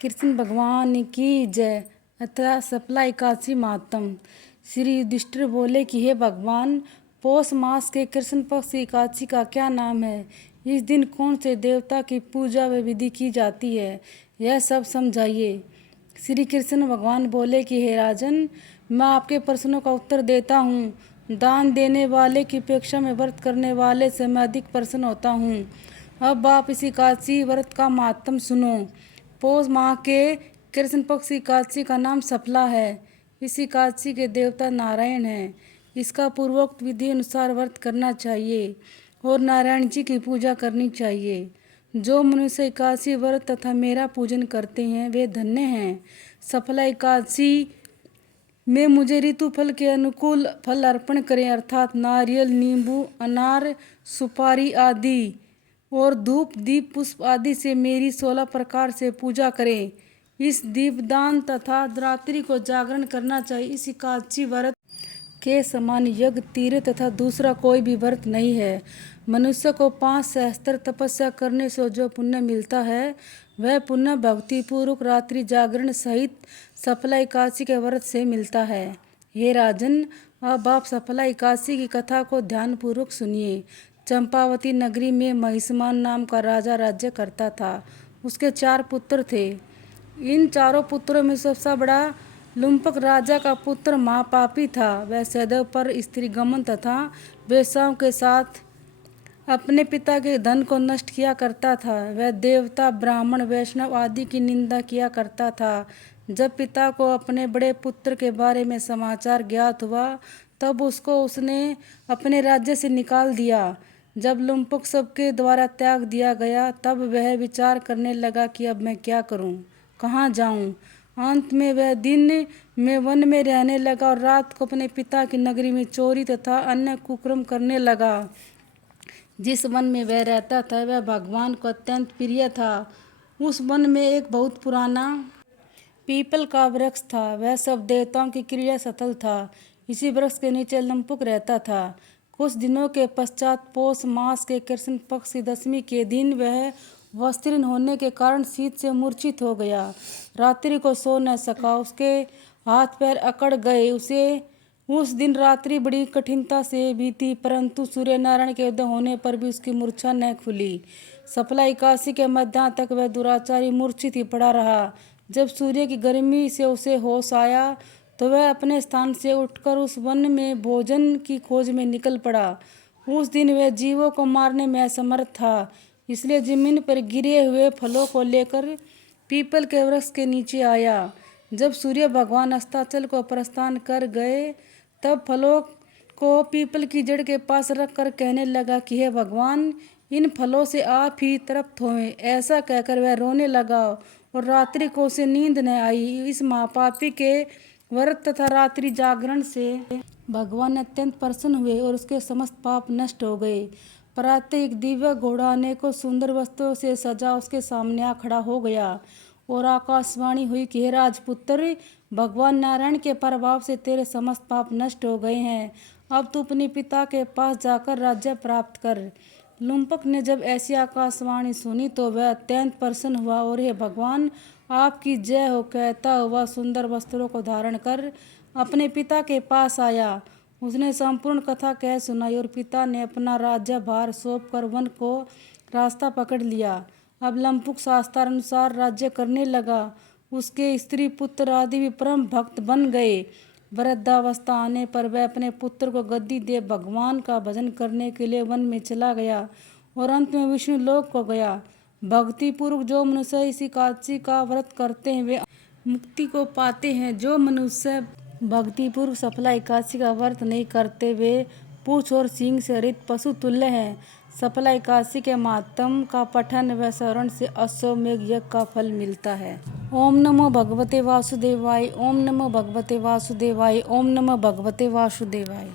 कृष्ण भगवान की जय। अतः सफला एकादशी महात्म। श्री युधिष्ठिर बोले कि हे भगवान, पौष मास के कृष्ण पक्ष की एकादशी का क्या नाम है? इस दिन कौन से देवता की पूजा व विधि की जाती है, यह सब समझाइए। श्री कृष्ण भगवान बोले कि हे राजन, मैं आपके प्रश्नों का उत्तर देता हूँ। दान देने वाले की अपेक्षा में व्रत करने वाले से मैं अधिक प्रसन्न होता हूँ। अब आप इस एकादशी व्रत का महात्म सुनो। पौष माह के कृष्ण पक्ष की एकादशी का नाम सफला है। इस एकादशी के देवता नारायण हैं। इसका पूर्वोक्त विधि अनुसार व्रत करना चाहिए और नारायण जी की पूजा करनी चाहिए। जो मनुष्य एकादशी व्रत तथा मेरा पूजन करते हैं वे धन्य हैं। सफला एकादशी में मुझे ऋतु फल के अनुकूल फल अर्पण करें, अर्थात नारियल, नींबू, अनार, सुपारी आदि और धूप, दीप, पुष्प आदि से मेरी 16 प्रकार से पूजा करें। इस दीपदान तथा रात्रि को जागरण करना चाहिए। इस एकादशी व्रत के समान यज्ञ, तीर्थ तथा दूसरा कोई भी व्रत नहीं है। मनुष्य को 5 सहस्त्र तपस्या करने से जो पुण्य मिलता है वह पुण्य भक्ति पूर्वक रात्रि जागरण सहित सफला एकादशी के व्रत से मिलता है। हे राजन, अब आप सफला एकादशी की कथा को ध्यान पूर्वक सुनिए। चंपावती नगरी में महिष्मान नाम का राजा राज्य करता था। उसके 4 पुत्र थे। इन चारों पुत्रों में सबसे बड़ा लुम्पक राजा का पुत्र महापापी था। वह सदैव पर स्त्री गमन तथा वेश्याओं के साथ अपने पिता के धन को नष्ट किया करता था। वह देवता, ब्राह्मण, वैष्णव आदि की निंदा किया करता था। जब पिता को अपने बड़े पुत्र के बारे में समाचार ज्ञात हुआ तब उसने अपने राज्य से निकाल दिया। जब लुम्पक सबके द्वारा त्याग दिया गया तब वह विचार करने लगा कि अब मैं क्या करूं, कहाँ जाऊं। अंत में वह दिन में वन में रहने लगा और रात को अपने पिता की नगरी में चोरी तथा अन्य कुकर्म करने लगा। जिस वन में वह रहता था वह भगवान को अत्यंत प्रिय था। उस वन में एक बहुत पुराना पीपल का वृक्ष था। वह सब देवताओं की क्रिया स्थल था। इसी वृक्ष के नीचे लंपुक रहता था। कुछ दिनों के पश्चात पौष मास के कृष्ण पक्ष की दशमी के दिन वह वस्त्रहीन होने के कारण शीत से मूर्छित हो गया। रात्रि को सो न सका। उसके हाथ पैर अकड़ गए। उस दिन रात्रि बड़ी कठिनता से बीती, परंतु सूर्य नारायण के उदय होने पर भी उसकी मूर्छा न खुली। सफला एकादशी के मध्याह्न तक वह दुराचारी मूर्छित ही पड़ा रहा। जब सूर्य की गर्मी से उसे होश आया तो वह अपने स्थान से उठकर उस वन में भोजन की खोज में निकल पड़ा। उस दिन वह जीवों को मारने में असमर्थ था, इसलिए जमीन पर गिरे हुए फलों को लेकर पीपल के वृक्ष के नीचे आया। जब सूर्य भगवान अस्ताचल को प्रस्थान कर गए तब फलों को पीपल की जड़ के पास रख कर कहने लगा कि हे भगवान, इन फलों से आप ही तृप्त होएं। ऐसा कहकर वह रोने लगा और रात्रि को उसे नींद न आई। इस महापापी के व्रत तथा रात्रि जागरण से भगवान अत्यंत प्रसन्न हुए और उसके समस्त पाप नष्ट हो गए। प्रातः एक दिव्य घोड़ा अनेकों सुंदर वस्त्रों से सजा उसके सामने आ खड़ा हो गया और आकाशवाणी हुई कि हे राजपुत्र, भगवान नारायण के प्रभाव से तेरे समस्त पाप नष्ट हो गए हैं। अब तू अपने पिता के पास जाकर राज्य प्राप्त कर। लुम्पक ने जब ऐसी आकाशवाणी सुनी तो वह अत्यंत प्रसन्न हुआ और हे भगवान, आपकी जय हो कहता हुआ सुंदर वस्त्रों को धारण कर अपने पिता के पास आया। उसने संपूर्ण कथा कह सुनाई और पिता ने अपना राज्य भार सौंप कर वन को रास्ता पकड़ लिया। अब लंपुक शास्त्रानुसार राज्य करने लगा। उसके स्त्री पुत्र आदि भी परम भक्त बन गए। वृद्धावस्था आने पर वह अपने पुत्र को गद्दी दे भगवान का भजन करने के लिए वन में चला गया और अंत में विष्णु लोक को गया। भक्ति पूर्वक जो मनुष्य इस एकादशी का व्रत करते हैं वे मुक्ति को पाते हैं। जो मनुष्य भक्ति पूर्वक सफला एकादशी का व्रत नहीं करते वे पूंछ और सींग से रहित पशु तुल्य हैं। सफला एकादशी के महात्म का पठन व श्रवण से अश्वमेध यज्ञ का फल मिलता है। ओम नमो भगवते वासुदेवाय। ओम नमो भगवते वासुदेवाय। ओम नमो भगवते वासुदेवाय।